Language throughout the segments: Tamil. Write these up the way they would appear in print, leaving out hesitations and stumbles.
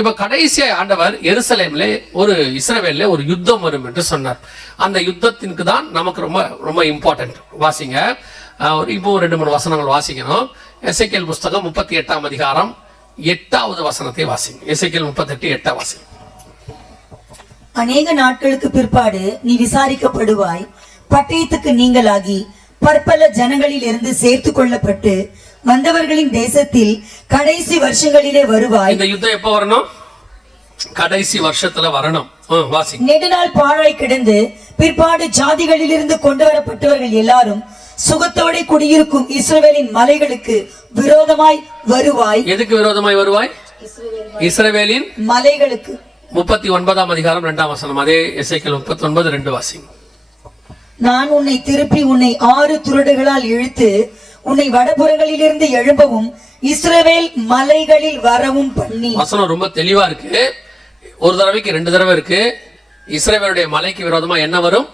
இப்ப கடைசியா ஆண்டவர் எருசலேம்ல ஒரு இஸ்ரவேல்ல ஒரு யுத்தம் வரும் என்று சொன்னார். அந்த யுத்தத்திற்கு தான் நமக்கு ரொம்ப ரொம்ப இம்பார்ட்டன்ட். வாசிங்க, இப்போ 2-3 வசனங்கள் வாசிக்கணும். எசேக்கியேல் புஸ்தகம் 38ஆம் அதிகாரம் 8வது வசனத்தை வாசிங்க. எசேக்கியேல் 38:8 வாசிங்க. அநேக நாட்களுக்கு பிற்பாடு நீ விசாரிக்கப்படுவாய், பட்டயத்துக்கு நீங்களாகி பற்பல ஜனங்களில் இருந்து சேர்த்து கொள்ளப்பட்டு வந்தவர்களின் தேசத்தில் கடைசி வருஷங்களிலே வருவாய். இந்த யுத்தம் எப்ப வரணும்? கடைசி வருஷத்துல வரணும். வாசிங்க. நெடுநாள் பாழாய் கிடந்து பிற்பாடு ஜாதிகளில் இருந்து கொண்டு வரப்பட்டவர்கள் எல்லாரும் சுகத்தோட குடியிருக்கும் இஸ்ரவேலின் மலைகளுக்கு விரோதமாய் வருவாய். எதுக்கு விரோதமாய் வருவாய்? இஸ்ரவேலின் மலைகளுக்கு. 39ஆம் அதிகாரம் 2ஆம் வசனம். அதே எசேக்கியேல் 39:2 வாசிங்க. நான் உன்னை திருப்பி உன்னை 6 துருடுகளால் இழுத்து உன்னை வடபுறங்களிலிருந்து எழும்பவும் இஸ்ரவேல் மலைகளில் வரவும் பண்ணி. வசனம் ரொம்ப தெளிவா இருக்கு. ஒரு தடவைக்கு 2 தடவை இருக்கு. இஸ்ரவேலுடைய மலைக்கு விரோதமா என்ன வரும்?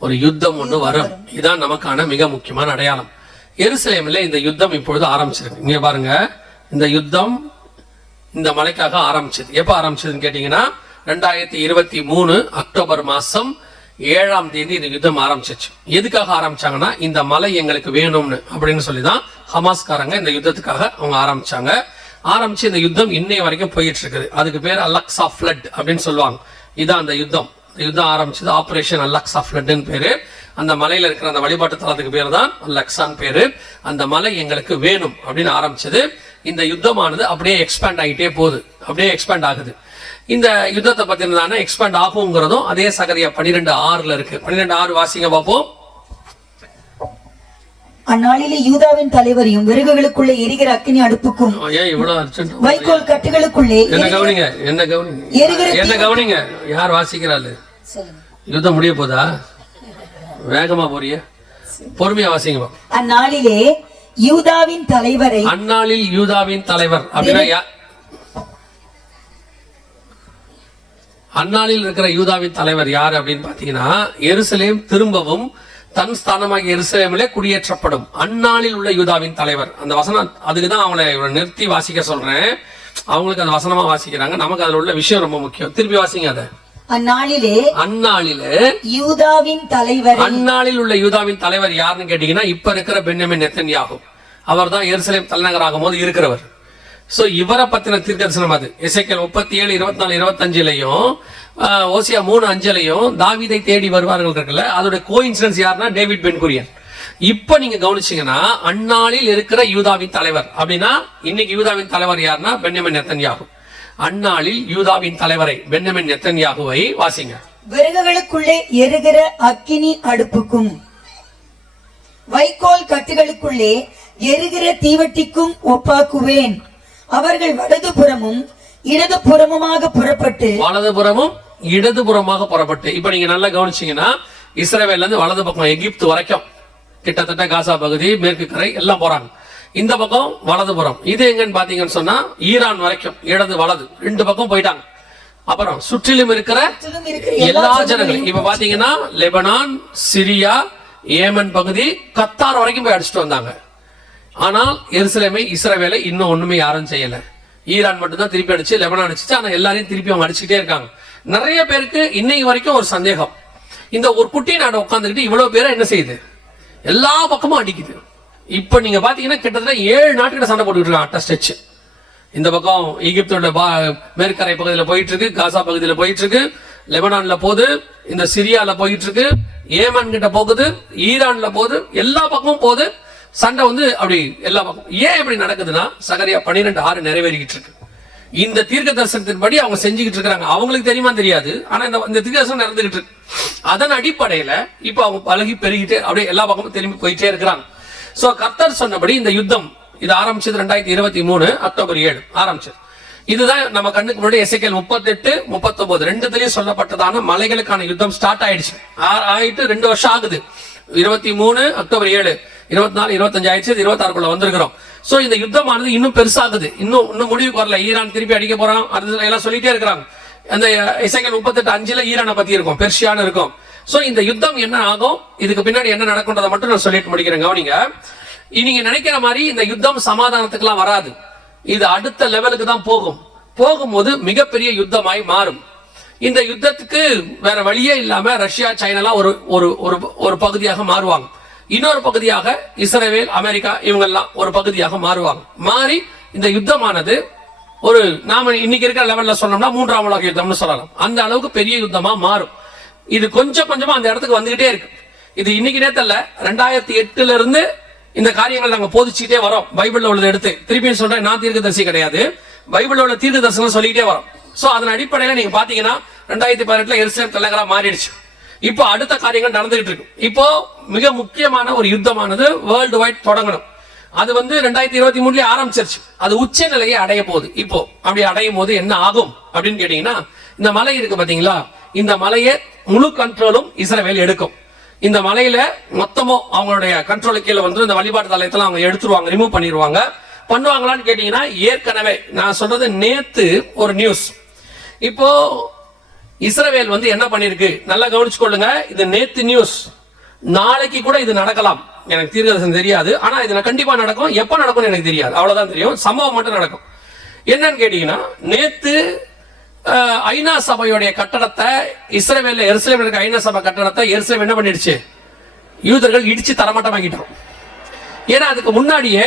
ஒரு யுத்தம் ஒன்று வரும். இதுதான் நமக்கான மிக முக்கியமான அடையாளம். எருசலேமில் இந்த யுத்தம் இப்பொழுது ஆரம்பிச்சிருக்கு. இங்க பாருங்க, இந்த யுத்தம் இந்த மலைக்காக ஆரம்பிச்சது. எப்ப ஆரம்பிச்சதுன்னு கேட்டீங்கன்னா 2023 அக்டோபர் மாசம் 7ஆம் தேதி இந்த யுத்தம் ஆரம்பிச்சிச்சு. எதுக்காக ஆரம்பிச்சாங்கன்னா, இந்த மலை எங்களுக்கு வேணும்னு அப்படின்னு சொல்லிதான் ஹமாஸ்காரங்க இந்த யுத்தத்துக்காக அவங்க ஆரம்பிச்சு இந்த யுத்தம் இன்னை வரைக்கும் போயிட்டு இருக்குது. அதுக்கு பேர் அலக்ஸா ஃப்ளட் அப்படின்னு சொல்லுவாங்க. இதான் அந்த யுத்தம். யுத்தம் ஆரம்பிச்சது ஆபரேஷன் அலக்ஸா ஃப்ளட்னு பேரு. அந்த மலையில இருக்கிற அந்த வழிபாட்டு தலத்துக்கு பேர் தான் அலக்ஸான் பேரு. அந்த மலை எங்களுக்கு வேணும் அப்படின்னு ஆரம்பிச்சது. இந்த யுத்தமானது அப்படியே எக்ஸ்பேண்ட் ஆகிட்டே போகுது, அப்படியே எக்ஸ்பேண்ட் ஆகுது. இந்த யுத்தத்தை பத்தின எக்ஸ்பேண்ட் ஆகுங்கிறதும் அதே சகரியா 12:6 இருக்கு. 12:6 வாசிங்க பாப்போம். அந்நாளிலே யூதாவின் தலைவரையும் விறகுகளுக்குள்ளே எரிகிற அக்கினி அடுப்புக்கும் வைக்கோல் கட்டுகளுக்குள்ளே என்ன கவனிங்க. யார் வாசிக்கிறாள்? யுத்தம் முடிய போதா? வேகமா போறிய? பொறுமையா வாசிங்க. அந்நாளிலே யூதாவின் தலைவரை. அந்நாளில் யூதாவின் தலைவர் அப்படின்னா அந்நாளில் இருக்கிற யூதாவின் தலைவர் யார் அப்படின்னு பாத்தீங்கன்னா, எருசலேம் திரும்பவும் தன் ஸ்தானமாக எருசலேமிலே குடியேற்றப்படும் அந்நாளில் உள்ள யூதாவின் தலைவர். அந்த வசனம் அதுக்குதான் அவங்களை நிறுத்தி வாசிக்க சொல்றேன். அவங்களுக்கு அந்த வசனமா வாசிக்கிறாங்க. நமக்கு அதுல உள்ள விஷயம் ரொம்ப முக்கியம். திருப்பி வாசிங்க. அதை அந்நாளிலே யூதாவின் தலைவர். அந்நாளில் உள்ள யூதாவின் தலைவர் யாருன்னு கேட்டீங்கன்னா, இப்ப இருக்கிற பென்யமீன் நெத்தன்யாகு. அவர் தான் எருசலேம் தலைநகராகும் போது இருக்கிறவர். சோ இவரை பத்தின தீர்க்கதரிசனம் அது. எசேக்கியேல் 37, 24, 25 ஓசியா 3:5 தாவீதை தேடி வருவார்கள் இருக்குல்ல, அதோட கோஇன்சிடென்ஸ் யாருன்னா டேவிட் பென் குரியன். இப்ப நீங்க கவனிச்சீங்கன்னா, அந்நாளில் இருக்கிற யூதாவின் தலைவர் அப்படின்னா இன்னைக்கு யூதாவின் தலைவர் யாருன்னா பென்யமீன் நெத்தன்யாகு. அந்நாளில் யூதாவின் தலைவரை பென்யமீன் நெத்தன்யாகுவை வாசிங்க. விறகுகளுக்குள்ளே எரிகிற அக்கினி அடுப்புக்கும் வைக்கோல் கட்டுகளுக்குள்ளே எரிகிற தீவட்டிக்கும் ஒப்பாக்குவேன். அவர்கள் வலதுபுறமும் இடதுபுறமுமாக புறப்பட்டு. வலதுபுறமும் இடதுபுறமாக புறப்பட்டு. இப்ப நீங்க நல்லா கவனிச்சீங்கன்னா, இஸ்ரவேல்ல இருந்து வலது பக்கம் எகிப்து வரைக்கும் கிட்டத்தட்ட காசா பகுதி, மேற்கு கரை எல்லாம் போறாங்க. இந்த பக்கம் வலதுபுறம். இது எங்கன்னு பாத்தீங்கன்னு சொன்னா ஈரான் வரைக்கும் இடது வலது 2 பக்கம் போயிட்டாங்க. அப்புறம் சுற்றிலும் இருக்கிற எல்லா ஜனங்களும் இப்ப பாத்தீங்கன்னா லெபனான், சிரியா, ஏமன் பகுதி, கத்தார் வரைக்கும் போய் அடிச்சுட்டு வந்தாங்க. ஆனால் எருசலேமை இஸ்ரவேலை இன்னும் ஒண்ணுமே யாரும் செய்யல. ஈரான் மட்டும் தான் திருப்பி அடிச்சு, லெபனான் அடிச்சு. ஆனா எல்லாரையும் திருப்பி அவங்க அடிச்சுட்டே இருக்காங்க. நிறைய பேருக்கு இன்னைக்கு வரைக்கும் ஒரு சந்தேகம், இந்த ஒரு குட்டி நாடு உட்காந்துக்கிட்டு இவ்வளவு பேரை என்ன செய்யுது? எல்லா பக்கமும் அடிக்குது. இப்ப நீங்க பாத்தீங்கன்னா கிட்டத்தட்ட 7 நாட்டுக்கிட்ட சண்டை போட்டுட்டு இருக்காங்க. அட்டஸ்டச் இந்த பக்கம் எகிப்தோட மேற்கரை பகுதியில் போயிட்டு இருக்கு, காசா பகுதியில் போயிட்டு இருக்கு, லெபனான்ல போகுது, இந்த சிரியால போயிட்டு இருக்கு, ஏமன் கிட்ட போகுது, ஈரான்ல போகுது, எல்லா பக்கமும் போகுது. சண்டை அப்படி எல்லா பக்கம். ஏன் இப்படி நடக்குதுன்னா, சகரியா 12:6 நிறைவேறிக்கிட்டு இருக்கு. இந்த தீர்க்க தரிசனத்தின்படி அவங்க செஞ்சுக்கிட்டு இருக்காங்க. அவங்களுக்கு தெரியுமா தெரியாது, ஆனா இந்த தீர்க்க தரிசனம் நடந்துகிட்டு இருக்கு. அதன் அடிப்படையில இப்ப அவங்க பழகி பெருகிட்டு அப்படியே எல்லா பக்கமும் திரும்பி போயிட்டே இருக்கிறாங்க. சோ கர்த்தர் சொன்னபடி இந்த யுத்தம் இது ஆரம்பிச்சது 2023 அக்டோபர் 7 ஆரம்பிச்சது. இதுதான் நம்ம கண்ணுக்கு முன்னாடி எசேக்கியேல் 38, 39 ரெண்டுலயும் சொல்லப்பட்டதான மலைகளுக்கான யுத்தம் ஸ்டார்ட் ஆயிடுச்சு. ஆயிட்டு 2 வருஷம் ஆகுது. 23 அக்டோபர் 7, 24, 25 ஆயிடுச்சு. 26க்குள்ள வந்திருக்கிறோம். சோ இந்த யுத்தமானது இன்னும் பெருசாகுது. இன்னும் முடிவுக்கு வரல. ஈரான் திருப்பி அடிக்க போறான், அது எல்லாம் சொல்லிட்டே இருக்கிறாங்க. அந்த எசேக்கியேல் 38:5 ஈரானை பத்தி இருக்கும், பெர்ஷியான்னு இருக்கும். சோ இந்த யுத்தம் என்ன ஆகும், இதுக்கு பின்னாடி என்ன நடக்கும்ன்றதை மட்டும் நான் சொல்லிட்டு முடிக்கிறேன். கவனிங்க. நீங்க நினைக்கிற மாதிரி இந்த யுத்தம் சமாதானத்துக்கு எல்லாம் வராது. இது அடுத்த லெவலுக்கு தான் போகும். போகும்போது மிகப்பெரிய யுத்தமாய் மாறும். இந்த யுத்தத்துக்கு வேற வழியே இல்லாம ரஷ்யா, சைனாலாம் ஒரு ஒரு ஒரு பகுதியாக மாறுவாங்க. இன்னொரு பகுதியாக இஸ்ரேல், அமெரிக்கா இவங்கெல்லாம் ஒரு பகுதியாக மாறுவாங்க. மாறி இந்த யுத்தமானது ஒரு நாம இன்னைக்கு இருக்கிற லெவல்ல சொன்னோம்னா 3ஆம் உலக யுத்தம்னு சொல்லலாம். அந்த அளவுக்கு பெரிய யுத்தமா மாறும். இது கொஞ்சம் கொஞ்சமா அந்த இடத்துக்கு வந்துகிட்டே இருக்கு. இது இன்னைக்கு நேரத்துல 2008 இருந்து இந்த காரியங்கள் நாங்க போதிச்சுட்டே வரோம். பைபிள்ல உள்ளதை எடுத்து திருப்பியும் சொல்றேன், நான் தீர்க்கதரிசி கிடையாது, பைபிள்ல உள்ள தீர்க்க தரிசனம் சொல்லிக்கிட்டே வரோம். சோ அதன் அடிப்படையில நீங்க பாத்தீங்கன்னா 2018 எருசலேம் தலைநகரா மாறிடுச்சு. இப்போ அடுத்த காரியங்கள் நடந்துகிட்டு இருக்கு. இப்போ மிக முக்கியமான ஒரு யுத்தமானது வேர்ல்டு வைட் தொடங்கணும். அது 2023 ஆரம்பிச்சிருச்சு. அது உச்ச நிலையை அடைய போகுது. இப்போ அப்படி அடையும் போது என்ன ஆகும் அப்படின்னு கேட்டீங்கன்னா, இந்த மலை இருக்கு பாத்தீங்களா, இந்த மலையை முழு கண்ட்ரோலும் இஸ்ரவேல் எடுக்கும். இந்த மலையில மொத்தமும் அவங்களுடைய கண்ட்ரோலுக்கு கீழே இந்த வழிபாட்டு தலயத்துல அவங்க எடுத்துருவாங்க, ரிமூவ் பண்ணிடுவாங்க. பண்ணுவாங்களான்னு கேட்டீங்கன்னா, ஏற்கனவே நான் சொல்றது நேத்து ஒரு நியூஸ். இப்போ இஸ்ரவேல் என்ன பண்ணிருக்கு, நல்லா கவனிச்சுக்கொள்ளுங்க. இது நேத்து நியூஸ், நாளைக்கு கூட இது நடக்கலாம். எனக்கு தீர்க்கதரிசனம் தெரியாது, ஆனா இது கண்டிப்பா நடக்கும். எப்ப நடக்கும் எனக்கு தெரியாது, அவ்வளவுதான் தெரியும். சம்பவம் மட்டும் நடக்கும். என்னன்னு கேட்டீங்கன்னா, நேத்து ஐநா சபையுடைய கட்டடத்தை இஸ்ரவேல்ல எருசலேம்ல இருக்க ஐநா சபை கட்டடத்தை எருசலேம் என்ன பண்ணிடுச்சு, யூதர்கள் இடிச்சு தரமட்டமாக்கிட்டோம். ஏன்னா அதுக்கு முன்னாடியே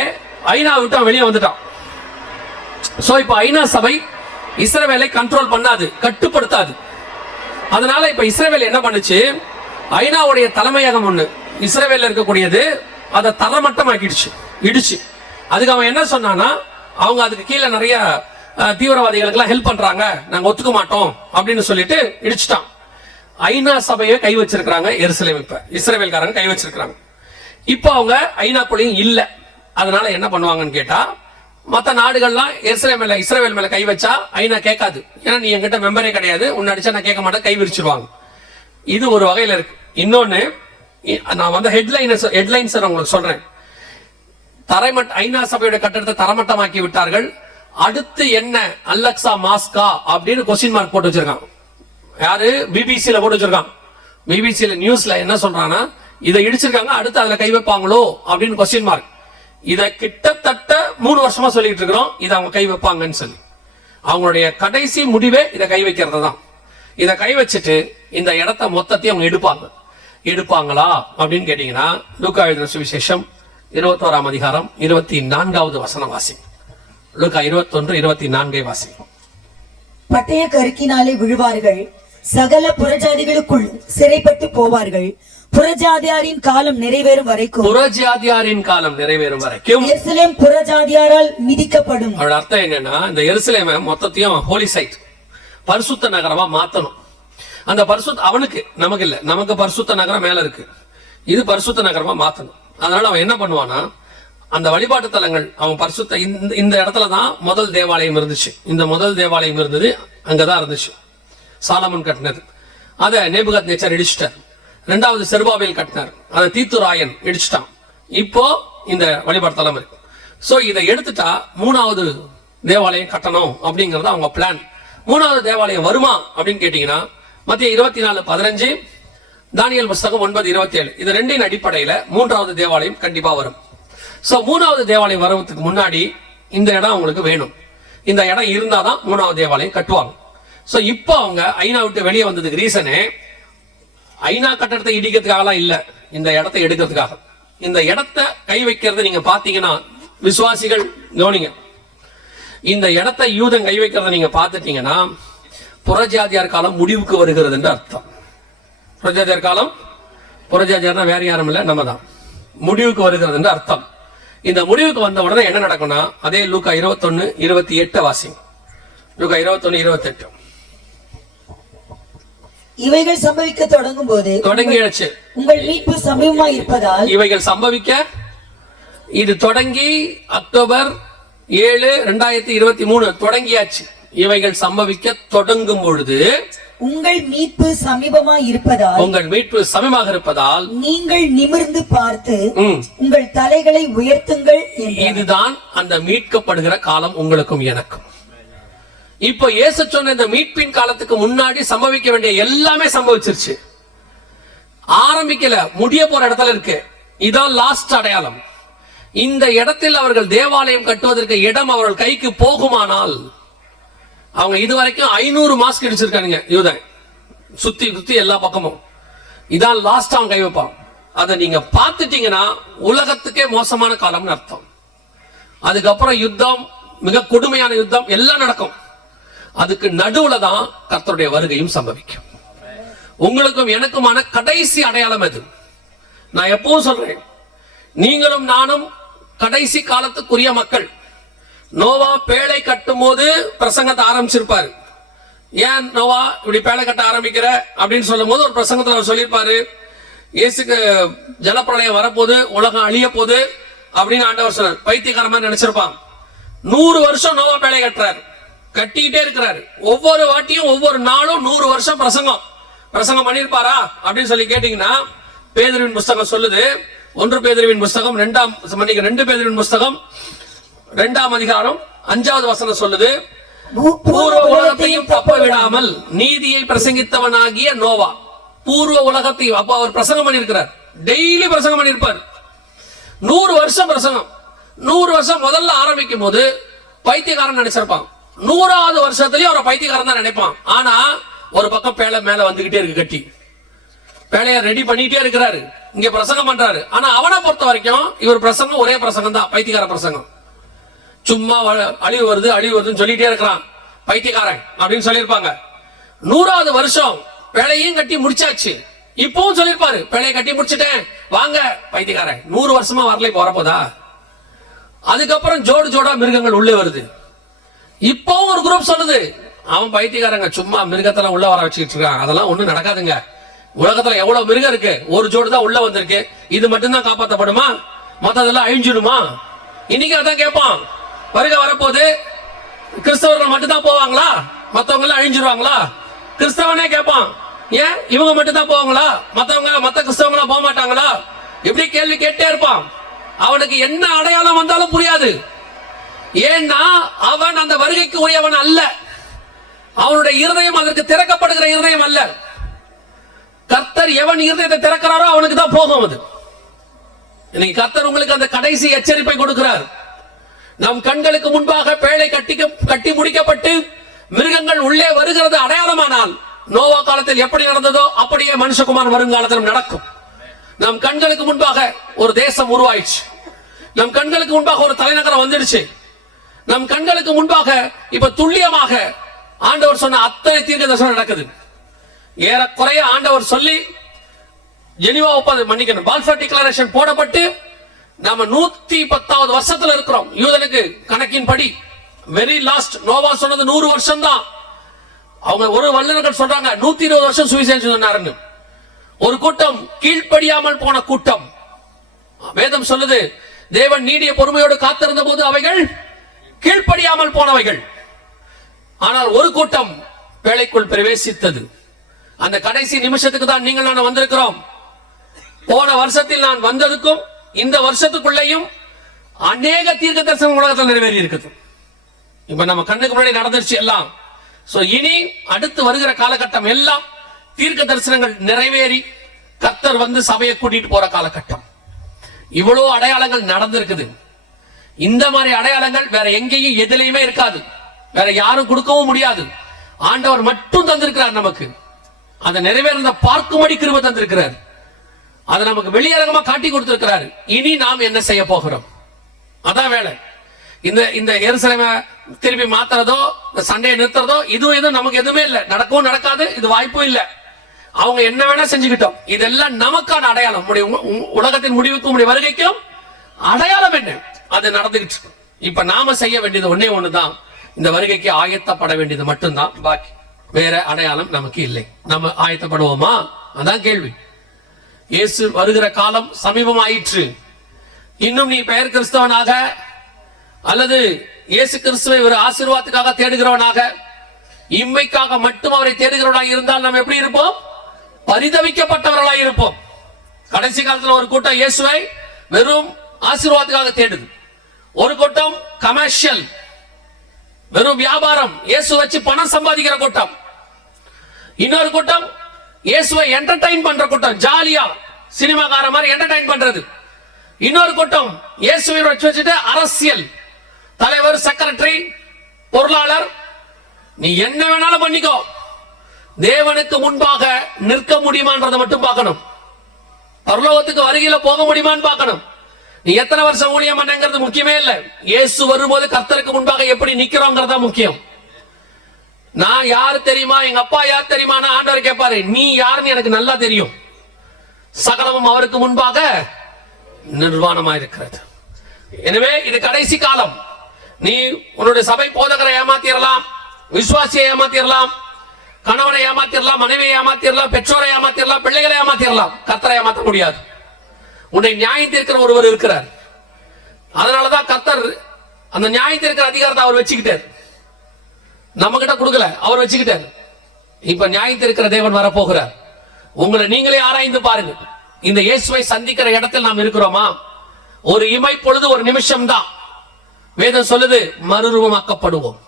ஐநா விட்டு வெளியே வந்துட்டான். சோ இப்ப ஐநா சபை இஸ்ரவேலை கண்ட்ரோல் பண்ணாது, கட்டுப்படுத்தாது. அதனால இப்ப இஸ்ரவேல் என்ன பண்ணுச்சு, ஐநாவுடைய தலைமையகம் ஒண்ணு இஸ்ரவேல்ல இருக்கக்கூடியது, அதை தரமட்டமாக்கிடுச்சு, இடிச்சு. அதுக்கு அவன் என்ன சொன்னானா, அவங்க அதுக்கு கீழே நிறைய தீவிரவாதிகளுக்கு எல்லாம் ஹெல்ப் பண்றாங்க, நாங்க ஒத்துக்க மாட்டோம் அப்படின்னு சொல்லிட்டு இடிச்சுட்டான். ஐநா சபையை கை வச்சிருக்காங்க எருசலேம். இப்ப இஸ்ரவேல்காரங்க கை வச்சிருக்காங்க. இப்ப அவங்க ஐநாக்குள்ளேயும் இல்ல. அதனால என்ன பண்ணுவாங்கன்னு கேட்டா, மற்ற நாடுகள்லாம் இஸ்ரவேல் மேல கை வச்சா ஐநா கேட்காது. ஏன்னா நீ என்கிட்ட மெம்பரே கிடையாது, உன்னை அடிச்சா நான் கேட்க மாட்டேன், கை விரிச்சிருவாங்க. இது ஒரு வகையில இருக்கு. இன்னொன்னு, நான் ஹெட்லைன்ஸ் உங்களுக்கு சொல்றேன். ஐநா சபையோட கட்டடத்தை தரமட்டமாக்கி விட்டார்கள். அடுத்து என்ன, அலெக்சா மாஸ்கா அப்படின்னு கொஸ்டின் மார்க் போட்டு வச்சிருக்கான். யாரு, பிபிசில போட்டு வச்சிருக்கான். பிபிசில நியூஸ்ல என்ன சொல்றாங்கன்னா, இதை இடிச்சிருக்காங்க, அடுத்து அதுல கை வைப்பாங்களோ அப்படின்னு கொஸ்டின் மார்க். இத கிட்டத்தட்ட 3 வருஷமா சொல்லிட்டு இருக்கிறோம், இதை அவங்க கை வைப்பாங்கன்னு சொல்லி. அவங்களுடைய கடைசி முடிவே இதை கை வைக்கிறது தான். இதை கை வச்சுட்டு இந்த இடத்த மொத்தத்தையும் அவங்க எடுப்பாங்களா அப்படின்னு கேட்டீங்கன்னா, லூக்கா எழுதின சுவிசேஷம் 21ஆம் அதிகாரம் 24வது வசனம் வாசி. லூக்கா 21:24 வாசி. பட்டய கருக்கினாலே விழுவார்கள், சகல புறஜாதிகளுக்குள் சிறைப்பட்டு போவார்கள், புறஜாதியாரின் காலம் நிறைவேறும் வரைக்கும் எருசலேம் புறஜாதியாரால் மிதிக்கப்படும். அவரோட அர்த்தம் என்னன்னா, இந்த எருசலேமை மொத்தத்தையும் ஹோலி சைட், பரிசுத்த நகரமா மாத்தணும். அந்த பரிசுத்த அவனுக்கு, நமக்கு இல்ல, நமக்கு பரிசுத்த நகரம் மேல இருக்கு, இது பரிசுத்த நகரமா மாத்தணும். அதனால அவன் என்ன பண்ணுவானா, அந்த வழிபாட்டு தலங்கள் அவன் பரிசுத்த இந்த இடத்துல தான் முதல் தேவாலயம் இருந்துச்சு. இந்த முதல் தேவாலயம் இருந்தது, அங்கதான் இருந்துச்சு. சாலமன் கட்டினது, அதை நேபுகாத்நேச்சர் இடிச்சிட்டார். 2வது செருபாபேல் கட்டினார், அதை தீத்துராயன் இடிச்சிட்டான். இப்போ இந்த வழிபாட்டு தலம் இருக்கு. சோ இதை எடுத்துட்டா 3வது தேவாலயம் கட்டணும் அப்படிங்கறது அவங்க பிளான். 3வது தேவாலயம் வருமா அப்படின்னு கேட்டீங்கன்னா, மத்திய 24:15, தானியேல் புஸ்தகம் 9:27, இது ரெண்டின் அடிப்படையில 3வது தேவாலயம் கண்டிப்பா வரும். சோ 3வது தேவாலயம் வருவதற்கு முன்னாடி இந்த இடம் அவங்களுக்கு வேணும். இந்த இடம் இருந்தாதான் 3வது தேவாலயம் கட்டுவாங்க. சோ இப்போ அவங்க ஐநா விட்டு வெளியே வந்ததுக்கு ரீசனே ஐநா கட்டடத்தை இடிக்கிறதுக்காக இல்ல, இந்த இடத்தை எடுக்கிறதுக்காக. இந்த இடத்தை கை வைக்கிறது நீங்க பாத்தீங்கன்னா, விசுவாசிகள் கவனிங்க, இந்த இடத்தை யூதன் கை வைக்கிறத நீங்க பாத்துட்டீங்கன்னா, புறஜாதியார் காலம் முடிவுக்கு வருகிறது என்று அர்த்தம். புறஜாதியார் காலம், புறஜாதியார்னா வேற யாரும் இல்ல, நம்ம தான். முடிவுக்கு வருகிறது என்று அர்த்தம். இந்த முடிவுக்கு வந்த உடனே என்ன நடக்கும்னா, அதே லூக்கா 21:28 வாசி. லூக்கா 21:28. இவைகள் சம்பவிக்க தொடங்கும் போது தொடங்கியாச்சு, உங்கள் மீட்பு சமீபமா இருப்பதால், இவைகள் சம்பவிக்க, இது தொடங்கி அக்டோபர் 7, 2023 தொடங்கியாச்சு. இவைகள் சம்பவிக்க தொடங்கும் பொழுது உங்கள் மீட்பு சமீபமா இருப்பதால், உங்கள் மீட்பு சமீபமாக இருப்பதால் நீங்கள் நிமிர்ந்து பார்த்து உங்கள் தலைகளை உயர்த்துங்கள். இதுதான் அந்த மீட்கப்படுகிற காலம் உங்களுக்கும் எனக்கும். இப்போ இயேசு சொன்ன இந்த மீட்பின் காலத்துக்கு முன்னாடி சம்பவிக்க வேண்டிய எல்லாமே சம்பவிச்சிருச்சு. ஆரம்பிக்கல, முடிய போற இடத்துல இருக்கு. இதான் லாஸ்ட் அடையாளம். இந்த இடத்தில் அவர்கள் தேவாலயம் கட்டுவதற்கு இடம் அவர்கள் கைக்கு போகுமானால், அவங்க இது வரைக்கும் 500 மாஸ்க் அடிச்சிருக்கானுங்க யூதன், சுத்தி சுத்தி எல்லா பக்கமும். இதான் லாஸ்ட் அவன் கை வைப்பான். அதை நீங்க பார்த்துட்டீங்கன்னா உலகத்துக்கே மோசமான காலம்னு அர்த்தம். அதுக்கப்புறம் யுத்தம், மிக கொடுமையான யுத்தம் எல்லாம் நடக்கும். அதுக்கு நடுவுல தான் கர்த்தருடைய வருகையும் சம்பவிக்கும். உங்களுக்கும் எனக்குமான கடைசி அடையாளம் எது? நான் எப்பவும் சொல்றேன், நீங்களும் நானும் கடைசி காலத்துக்குரிய மக்கள். நோவா பேழை கட்டும் போது பிரசங்கத்தை ஆரம்பிச்சிருப்பாரு. ஏன் நோவா இப்படி பேழை கட்ட ஆரம்பிக்கிற அப்படின்னு சொல்லும் போது ஒரு பிரசங்கத்துல அவர் சொல்லியிருப்பாரு, இயேசுக்கு ஜலப்பிரளயம் வரப்போது, உலகம் அழிய போது அப்படின்னு ஆண்டவர் சொன்னார். பைத்தியக்கார மாதிரி நினைச்சிருப்பான். 100 வருஷம் நோவா பேழை கட்டுறாரு, கட்டிக்கிட்டே இருக்கிறாரு. ஒவ்வொரு வாட்டியும் ஒவ்வொரு நாளும் 100 வருஷம் பிரசங்கம் பண்ணிருப்பாரா அப்படின்னு சொல்லி கேட்டீங்கன்னா, பேதுருவின் புஸ்தகம் சொல்லுது, 1 பேதுருவின் புஸ்தகம் 2 பேதுருவின் புஸ்தகம் 2ஆம் அதிகாரம் 5வது வசனம் சொல்லுது, பூர்வ உலகத்தையும் தப்ப விடாமல் நீதியை பிரசங்கித்தவனாகிய நோவா. பூர்வ உலகத்தையும், அப்ப அவர் பிரசங்கம் பண்ணிருக்கிறார், டெய்லி பிரசங்கம் பண்ணிருப்பார். 100 வருஷம் பிரசங்கம். 100 வருஷம் முதல்ல ஆரம்பிக்கும் போது பைத்தியக்காரன் நினைச்சிருப்பான். 100வது வருஷத்துலயும் அவரை பைத்தியக்காரன் தான் நினைப்பான். ஆனா ஒரு பக்கம் பேழை மேல வந்துகிட்டே இருக்கு, கட்டி பேழைய ரெடி பண்ணிட்டே இருக்கிறாரு, இங்க பிரசங்கம் பண்றாரு. ஆனா அவனை பொறுத்த வரைக்கும் இவர் பிரசங்கம் ஒரே பிரசங்கம் தான், பைத்தியக்கார பிரசங்கம். சும்மா அழிவு வருதுன்னு சொல்லிட்டே இருக்கிறான், பைத்தியக்காரன் அப்படின்னு சொல்லியிருப்பாங்க. 100வது வருஷம் பேழையும் கட்டி முடிச்சாச்சு. இப்பவும் சொல்லிருப்பாரு, பேழையை கட்டி முடிச்சுட்டேன் வாங்க, பைத்தியக்காரன் 100 வருஷமா வரல, இப்ப வரப்போதா. அதுக்கப்புறம் ஜோடா மிருகங்கள் உள்ளே வருது. இப்பவும் ஒரு குரூப் சொல்லுது, அவன் பைத்தியக்காரங்க, சும்மா மிருகத்தெல்லாம் உள்ள வர வச்சுக்கிட்டு இருக்கான், அதெல்லாம் ஒண்ணும் நடக்காதுங்க. உலகத்துல எவ்வளவு மிருகம் இருக்கு, ஒரு ஜோடு தான் உள்ள வந்திருக்கு, இது மட்டும்தான் காப்பாற்றப்படுமா, மத்ததெல்லாம் அழிஞ்சிடுமா? இன்னைக்கு அதான் கேட்பான், வருகை வரப்போது, கிறிஸ்தவர்கள் மட்டும்தான் போவாங்களா, மத்தவங்க எல்லாம் அழிஞ்சிருவாங்களா? கிறிஸ்தவனே கேட்பான், ஏன் இவங்க மட்டும்தான் போவாங்களா, மத்த கிறிஸ்தவங்களா போக மாட்டாங்களா? இப்படி கேள்வி கேட்டே இருப்பான். அவனுக்கு என்ன அடையாளம் வந்தாலும் புரியாது. ஏன்னா அவன் அந்த வருகைக்கு உரியவன் அல்ல. அவனுடைய இருதயம் அதற்கு திறக்கப்படுகிற இருதயம் அல்ல. கர்த்தர் எவன் இருதயத்தை திறக்கிறாரோ அவனுக்கு தான் போகும் அது. இன்னைக்கு கர்த்தர் உங்களுக்கு அந்த கடைசி எச்சரிப்பை கொடுக்கிறார். நம் கண்களுக்கு முன்பாக பேழை கட்டி முடிக்கப்பட்டு மிருகங்கள் உள்ளே வருகிறது அடையாளமானால், நோவா காலத்தில் எப்படி நடந்ததோ அப்படியே மனுஷகுமாரன் வருங்காலத்திலும் நடக்கும். நம் கண்களுக்கு முன்பாக ஒரு தேசம் உருவாயிடுச்சு, நம் கண்களுக்கு முன்பாக ஒரு தலைநகரம் வந்துடுச்சு, நம் கண்களுக்கு முன்பாக இப்ப துல்லியமாக ஆண்டவர் சொன்ன அத்தனை தீர்க்க தரிசனம் நடக்குது. ஏறக்குறைய ஆண்டவர் சொல்லி ஜெனீவா ஒப்பந்தம், மன்னிக்கணும், பால்ஃபர் டிக்ளரேஷன் போடப்பட்டு நாம 110வது வருஷத்துல இருக்கிறோம். யூதனுக்கு கணக்கின் படி வெரி லாஸ்ட். நோவா சொன்னது 100 வருஷம் தான். அவங்க ஒரு வல்லுநர்கள் சொல்றாங்க 120 வருஷம் சுவிசேஷம் சொன்னாருன்னு. ஒரு கூட்டம் கீழ்ப்படியாமல் போன கூட்டம். வேதம் சொல்லுது, தேவன் நீடிய பொறுமையோடு காத்திருந்த போது அவைகள் கீழ்ப்படியாமல் போனவைகள். ஆனால் ஒரு கூட்டம் பேழைக்குள் பிரவேசித்தது. அந்த கடைசி நிமிஷத்துக்கு தான் நீங்கள் நான் வந்திருக்கிறோம். போன வருஷத்தில் நான் வந்ததுக்கும் இந்த வருஷத்துக்குள்ளேயும் அநேக தீர்க்க தரிசனம் உலகத்தில் நிறைவேறி இருக்குது. இப்ப நம்ம கண்ணுக்கு முன்னாடி நடந்துருச்சு எல்லாம். சோ இனி அடுத்து வருகிற காலகட்டம் எல்லாம் தீர்க்க தரிசனங்கள் நிறைவேறி கர்த்தர் வந்து சபையை கூட்டிட்டு போற காலகட்டம். இவ்வளவு அடையாளங்கள் நடந்திருக்குது. இந்த மாதிரி அடையாளங்கள் வேற எங்கேயும் எதிலையுமே இருக்காது, வேற யாரும் கொடுக்கவும் முடியாது. ஆண்டவர் மட்டும் தந்திருக்கிறார் நமக்கு. அதை நிறைவேறத பார்க்கும்படி கிருபை தந்திருக்கிறார். அதை நமக்கு வெளியரங்கமா காட்டி கொடுத்திருக்கிறார். இனி நாம் என்ன செய்ய போகிறோம், அதான் வேலை. இந்த எருசலேமை திருப்பி மாத்துறதோ, இந்த சண்டையை நிறுத்துறதோ, இதுவும் நமக்கு எதுவுமே இல்லை, நடக்கவும் நடக்காது, இது வாய்ப்பும் இல்லை. அவங்க என்ன வேணா செஞ்சுக்கிட்டோம். இதெல்லாம் நமக்கான அடையாளம். உலகத்தின் முடிவுக்கும் வருகைக்கும் அடையாளம் என்ன, அது நடந்துகிட்டு. இப்ப நாம செய்ய வேண்டியது ஒன்னே ஒண்ணுதான், இந்த வருகைக்கு ஆயத்தப்பட வேண்டியது மட்டும்தான். பாக்கி வேற அடையாளம் நமக்கு இல்லை. நம்ம ஆயத்தப்படுவோமா, அதான் கேள்வி. இயேசு வருகிற காலம் சமீபம் ஆயிற்று. இன்னும் நீ பெயர் கிறிஸ்தவனாக அல்லது இயேசு கிறிஸ்துவை ஒரு ஆசீர்வாதத்துக்காக தேடுகிறவனாக, இம்மைக்காக மட்டும் அவரை தேடுகிறவனாக இருந்தால் நாம் எப்படி இருப்போம்? பரிதவிக்கப்பட்டவர்களாக இருப்போம். கடைசி காலத்தில் ஒரு கூட்டம் இயேசுவை வெறும் ஆசீர்வாதத்துக்காக தேடுது. ஒரு கூட்டம் கமர்ஷியல், வெறும் வியாபாரம், இயேசு வச்சு பணம் சம்பாதிக்கிற கூட்டம். இன்னொரு கூட்டம் இயேசுவை என்டர்டைன் பண்ற கூட்டம், ஜாலியா சினிமாக்கார மாதிரி என்டர்டைன் பண்றது. இன்னொரு கூட்டம் இயேசுவை வச்சுட்டு அரசியல் தலைவர், செக்ரட்டரி, பொருளாளர், நீ என்ன வேணாலும் பண்ணிக்கோ, தேவனுக்கு முன்பாக நிற்க முடியுமான்றதை மட்டும் பார்க்கணும். பரலோகத்துக்கு வருகையில போக முடியுமான்னு பார்க்கணும். நீ எத்தனை வருஷம் ஊழியம் பண்ணங்கிறது முக்கியமே இல்லை. இயேசு வரும்போது கர்த்தருக்கு முன்பாக எப்படி நிக்கிறோங்கிறதா முக்கியம். நான் யாரு தெரியுமா, எங்க அப்பா யார் தெரியுமா, ஆண்டவர் கேட்பாரு, நீ யாருன்னு எனக்கு நல்லா தெரியும். சகலமும் அவருக்கு முன்பாக நிர்வாணமாயிருக்கிறது. எனவே இது கடைசி காலம். நீ உன்னுடைய சபை போதகரை ஏமாத்திரலாம், விசுவாசியை ஏமாத்திரலாம், கணவனை ஏமாத்திரலாம், மனைவியை ஏமாத்திரலாம், பெற்றோரை ஏமாத்திரலாம், பிள்ளைகளை ஏமாத்திரலாம். கர்த்தரை ஏமாற்ற முடியாது. உன்னை நியாயம் தீர்க்கிற ஒருவர் இருக்கிறார். அதனாலதான் கர்த்தர் அந்த நியாயம் தீர்க்கிற அதிகாரத்தை அவர் வச்சுக்கிட்டார். நம்ம கிட்ட கொடுக்கல, அவர் வச்சுக்கிட்டார். இப்ப நியாயம் தீர்க்கிற தேவன் வரப்போகிறார். உங்களை நீங்களே ஆராய்ந்து பாருங்க. இந்த இயேசுவை சந்திக்கிற இடத்தில் நாம் இருக்கிறோமா? ஒரு இமை பொழுது, ஒரு நிமிஷம் தான். வேதம் சொல்லுது மறுரூபமாக்கப்படுவோம்.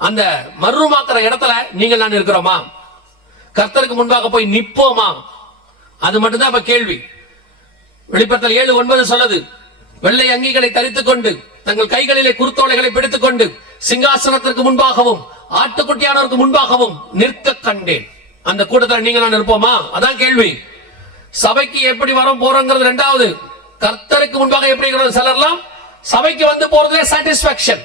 அந்த மறுரூபமாக்குற இடத்துல நீங்கள் நான் இருக்கிறோமா? கர்த்தருக்கு முன்பாக போய் நிப்போமா? அது மட்டும்தான் இப்ப கேள்வி. வெளிப்படுத்தல் 7:9 சொல்லுது, வெள்ளை அங்கிகளை தரித்துக் கொண்டு தங்கள் கைகளிலே குருத்தோலைகளை பிடித்துக் கொண்டு சிங்காசனத்திற்கு முன்பாகவும் ஆட்டுக்குட்டியானவருக்கு முன்பாகவும் நிற்க கண்டேன். அந்த கூட்டத்தில் நீங்கள் நான் இருப்போமா? அதான் கேள்வி. சபைக்கு எப்படி வரோம் போறோங்கிறது ரெண்டாவது. கர்த்தருக்கு முன்பாக எப்படி இருக்கிறோம்? சிலர்லாம் சபைக்கு வந்து போறதுல சாட்டிஸ்பாக்சன்.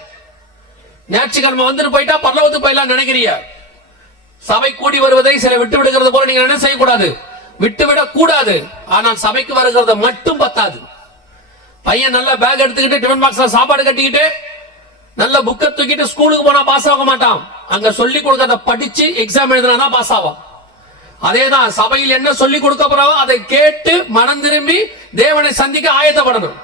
ஞாயிற்றுக்கிழமை வந்துட்டு போயிட்டா பரலோகத்துக்கு போயிடலாம் நினைக்கிறீங்க. சபை கூடி வருவதை சில விட்டு விடுகிறது போல நீங்க என்ன செய்யக்கூடாது? விட்டுவிடக் கூடாது. ஆனால் சபைக்கு வருகிறது மட்டும் பத்தாது. பையன் நல்ல பேக் எடுத்துக்கிட்டு டிஃபன் பாக்ஸ்ல சாப்பாடு கட்டிக்கிட்டு நல்ல புக்கை தூக்கிட்டு ஸ்கூலுக்கு போனா பாஸ் ஆக மாட்டான். அங்க சொல்லி கொடுக்கறத படிச்சு எக்ஸாம் எழுதினா பாஸ் ஆவான். அதேதான் சபையில் என்ன சொல்லி கொடுக்க போறாவோ அதை கேட்டு மனம் திரும்பி தேவனை சந்திக்க ஆயத்தப்படணும்.